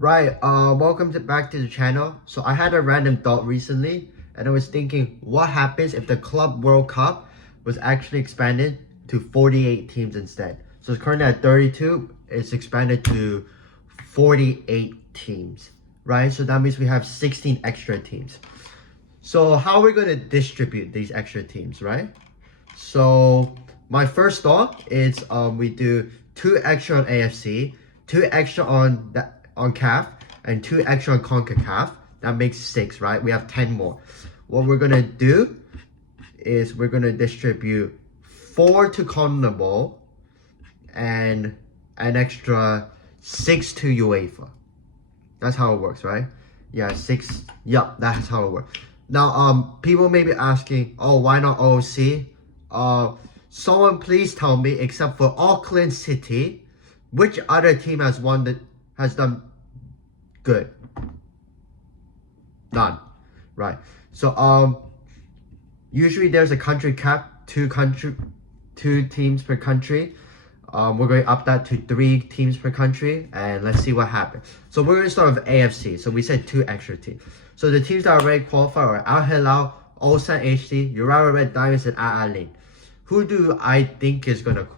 Right, welcome back to the channel. So I had a random thought recently, and I was thinking, what happens if the Club World Cup was actually expanded to 48 teams instead? So it's currently at 32, it's expanded to 48 teams, right? So that means we have 16 extra teams. So how are we going to distribute these extra teams, right? So my first thought is we do 2 extra on AFC, 2 extra on CAF, and 2 extra on CONCACAF. That makes 6, right? We have 10 more. What we're gonna do is we're gonna distribute 4 to CONMEBOL and an extra 6 to UEFA. That's how it works, right? Yeah, 6. Yep, that's how it works. Now, people may be asking, oh, why not OOC? Someone please tell me, except for Auckland City, which other team has done good? None, right? So usually there's a country cap, two teams per country. We're going to up that to 3 teams per country, and let's see what happens. So we're going to start with AFC. So we said 2 extra teams. So the teams that are already qualified are Al Hilal, Ulsan HD, Urawa Red Diamonds, and Al Ain. Who do I think is gonna?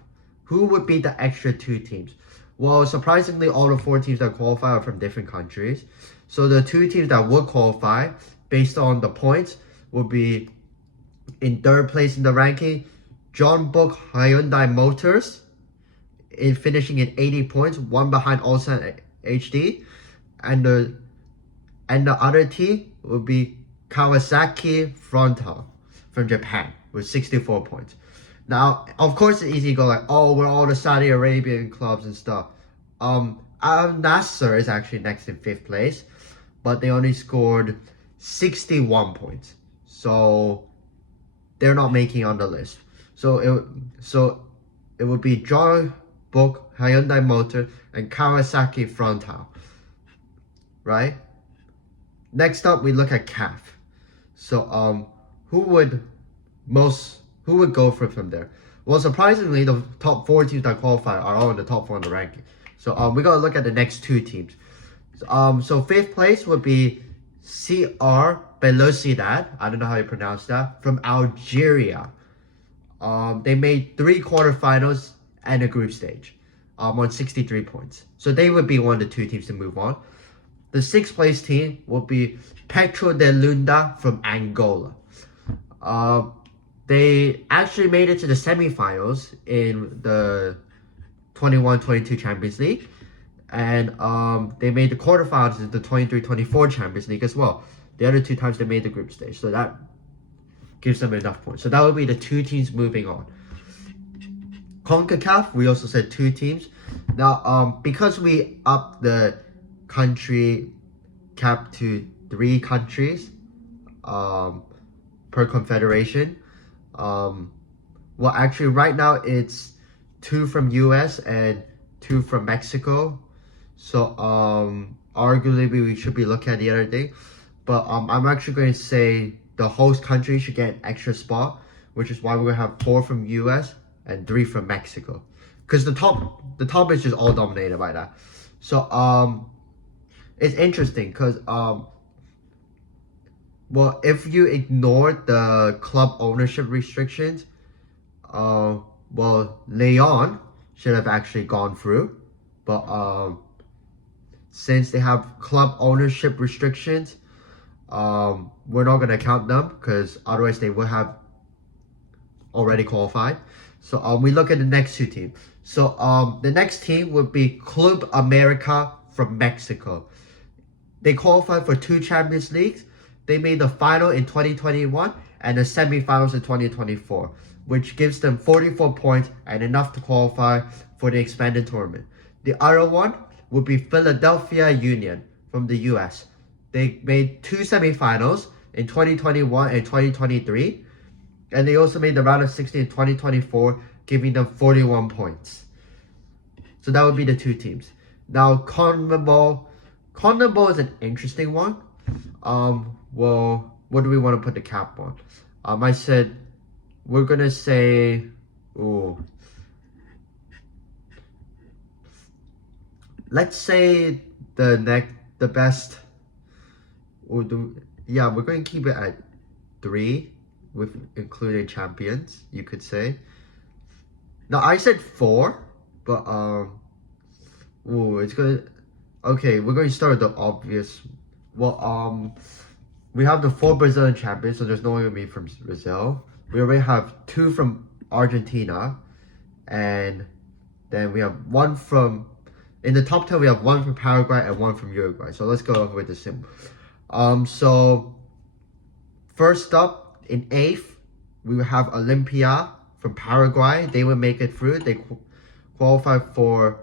Who would be the extra 2 teams? Well, surprisingly, all the 4 teams that qualify are from different countries. So the 2 teams that would qualify, based on the points, will be in 3rd place in the ranking, John Book Hyundai Motors, in finishing at 80 points, 1 behind Ulsan HD, and the other team will be Kawasaki Frontale from Japan with 64 points. Now, of course, it's easy to go like, oh, we're all the Saudi Arabian clubs and stuff. Al Nassr is actually next in 5th place, but they only scored 61 points, so they're not making on the list. So it would be John Book, Hyundai Motor, and Kawasaki Frontale, right? Next up, we look at CAF. So who would go from there? Well, surprisingly, the top 4 teams that qualify are all in the top 4 in the ranking. So we gotta look at the next 2 teams. So 5th place would be CR Belouizdad. I don't know how you pronounce that, from Algeria. They made 3 quarterfinals and a group stage on 63 points. So they would be one of the 2 teams to move on. The 6th place team will be Petro de Lunda from Angola. They actually made it to the semifinals in the 21-22 Champions League. And they made the quarterfinals in the 23-24 Champions League as well. The other 2 times they made the group stage. So that gives them enough points. So that would be the 2 teams moving on. CONCACAF, we also said 2 teams. Now, because we upped the country cap to 3 countries per confederation, well, actually right now it's 2 from US and 2 from Mexico. So arguably we should be looking at the other day, but I'm actually going to say the host country should get an extra spot, which is why we're gonna have 4 from US and 3 from Mexico, because the top is just all dominated by that. So it's interesting because well, if you ignore the club ownership restrictions, well, Leon should have actually gone through, but since they have club ownership restrictions, we're not gonna count them because otherwise they would have already qualified. So we look at the next 2 teams. So the next team would be Club America from Mexico. They qualified for 2 Champions Leagues. They made the final in 2021 and the semifinals in 2024, which gives them 44 points and enough to qualify for the expanded tournament. The other one would be Philadelphia Union from the US. They made 2 semifinals in 2021 and 2023, and they also made the round of 16 in 2024, giving them 41 points. So that would be the 2 teams. Now, CONMEBOL is an interesting one. Well, what do we want to put the cap on? I said we're gonna say, let's say the best. Yeah, we're going to keep it at 3, with including champions, you could say. Now I said 4, but it's gonna. Okay, we're going to start with the obvious. Well, we have the 4 Brazilian champions, so there's no one gonna be from Brazil. We already have 2 from Argentina, and then we have 1 from. In the top 10, we have 1 from Paraguay and 1 from Uruguay. So let's go with the sim. So first up in 8th, we will have Olympia from Paraguay. They will make it through. They qualified for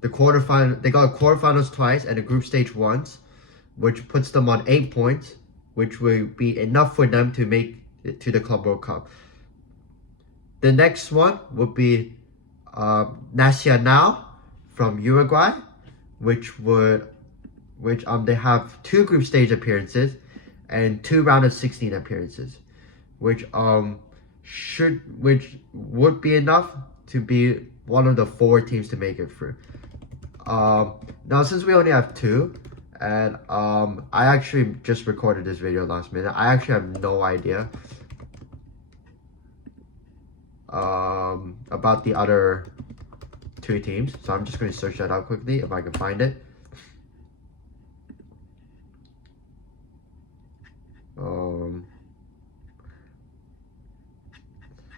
the quarterfinal. They got quarterfinals twice and the group stage once, which puts them on 8 points, which will be enough for them to make it to the Club World Cup. The next one would be Nacional from Uruguay, which they have 2 group stage appearances and 2 round of 16 appearances, which would be enough to be one of the 4 teams to make it through. Now since we only have 2, and I actually just recorded this video last minute, I actually have no idea about the other 2 teams, so I'm just going to search that out quickly if I can find it.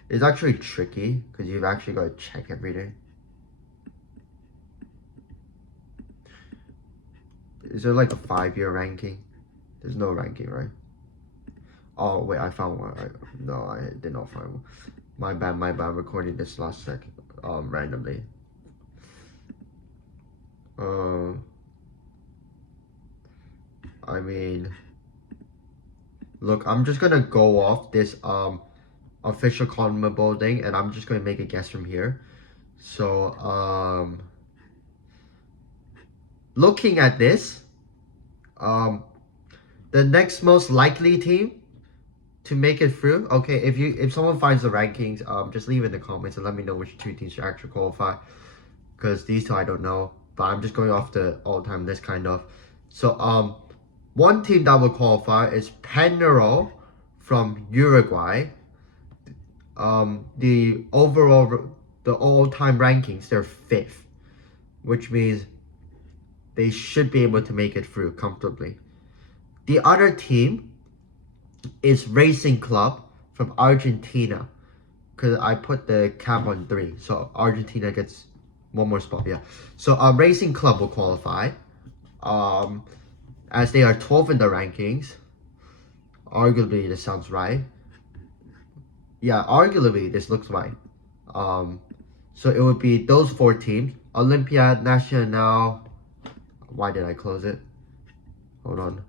It's actually tricky because you've actually got to check everything. Is there like a 5-year ranking? There's no ranking, right? Oh wait, I found one. No, I did not find one. My bad. I'm recording this last second, randomly. I mean, look, I'm just gonna go off this official CONMEBOL thing, and I'm just gonna make a guess from here. So looking at this, the next most likely team to make it through. Okay, if someone finds the rankings, just leave it in the comments and let me know which 2 teams should actually qualify, because these 2 I don't know, but I'm just going off the all-time list kind of. So one team that will qualify is Penarol from Uruguay. The all-time rankings, they're 5th, which means they should be able to make it through comfortably. The other team is Racing Club from Argentina, because I put the cap on 3, so Argentina gets 1 more spot. Yeah, so Racing Club will qualify, as they are 12th in the rankings. Arguably, this sounds right. Yeah, arguably this looks right. So it would be those 4 teams: Olympia, Nacional. Why did I close it? Hold on.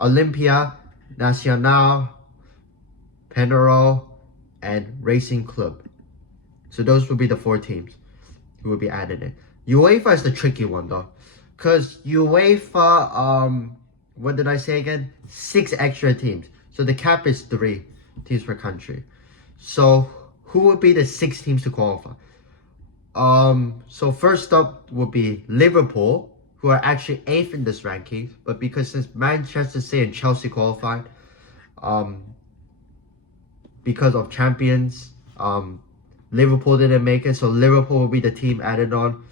Olympia, Nacional, Penarol, and Racing Club. So those would be the 4 teams who will be added in. UEFA is the tricky one though, because UEFA, what did I say again? 6 extra teams. So the cap is 3 teams per country. So who would be the 6 teams to qualify? So first up would be Liverpool, who are actually 8th in this ranking, but because since Manchester City and Chelsea qualified, because of champions, Liverpool didn't make it, so Liverpool will be the team added on.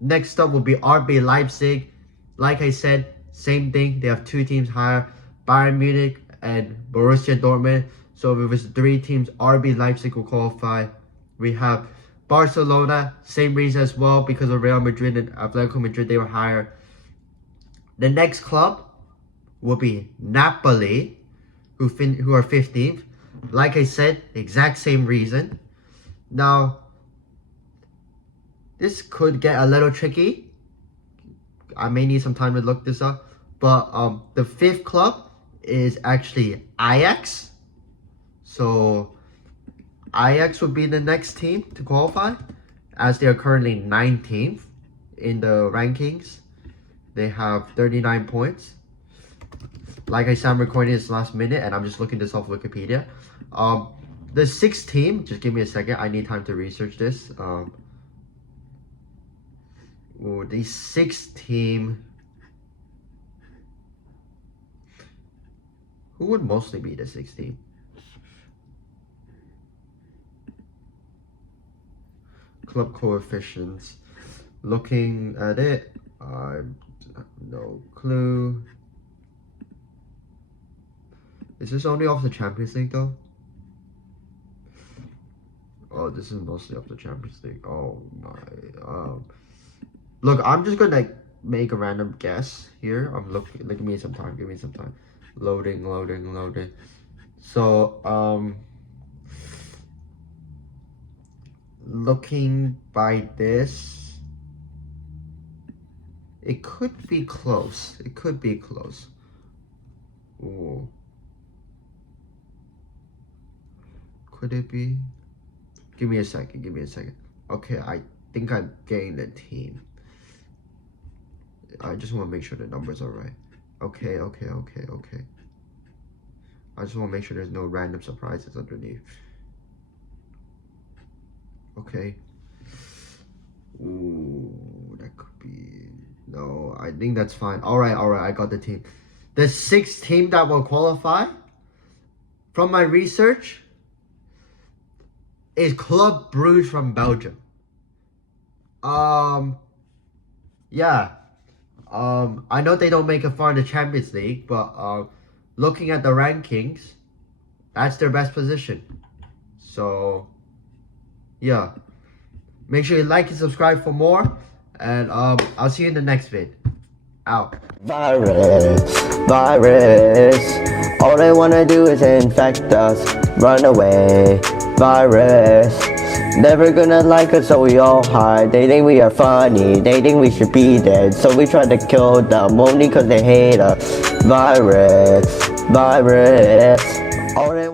Next up will be RB Leipzig. Like I said, same thing. They have 2 teams higher, Bayern Munich and Borussia Dortmund. So if it's 3 teams, RB Leipzig will qualify. We have Barcelona, same reason as well, because of Real Madrid and Atletico Madrid, they were higher. The next club will be Napoli, who are 15th. Like I said, exact same reason. Now, this could get a little tricky. I may need some time to look this up. But the 5th club is actually Ajax. So Ajax would be the next team to qualify, as they are currently 19th in the rankings. They have 39 points. Like I said, I'm recording this last minute and I'm just looking this off Wikipedia. The 6th team, just give me a second, I need time to research this. The 6th team Who would mostly be the 6th team? Club coefficients. Looking at it, I have no clue. Is this only off the Champions League though? Oh, this is mostly off the Champions League. Oh my. Look, I'm just gonna make a random guess here. I'm looking. Give me some time. Give me some time. Loading. So looking by this, it could be close. It could be close. Ooh. Could it be? Give me a second. Give me a second. Okay, I think I'm getting the team. I just want to make sure the numbers are right. Okay. I just want to make sure there's no random surprises underneath. Okay. Ooh, that could be... No, I think that's fine. Alright, I got the team. The 6th team that will qualify, from my research, is Club Brugge from Belgium. Yeah. I know they don't make it far in the Champions League, but looking at the rankings, that's their best position. So, yeah. Make sure you like and subscribe for more, and I'll see you in the next vid. Out. Virus, all they wanna do is infect us, run away, virus, never gonna like us so we all hide, they think we are funny, they think we should be dead, so we try to kill them only cause they hate us, virus, all they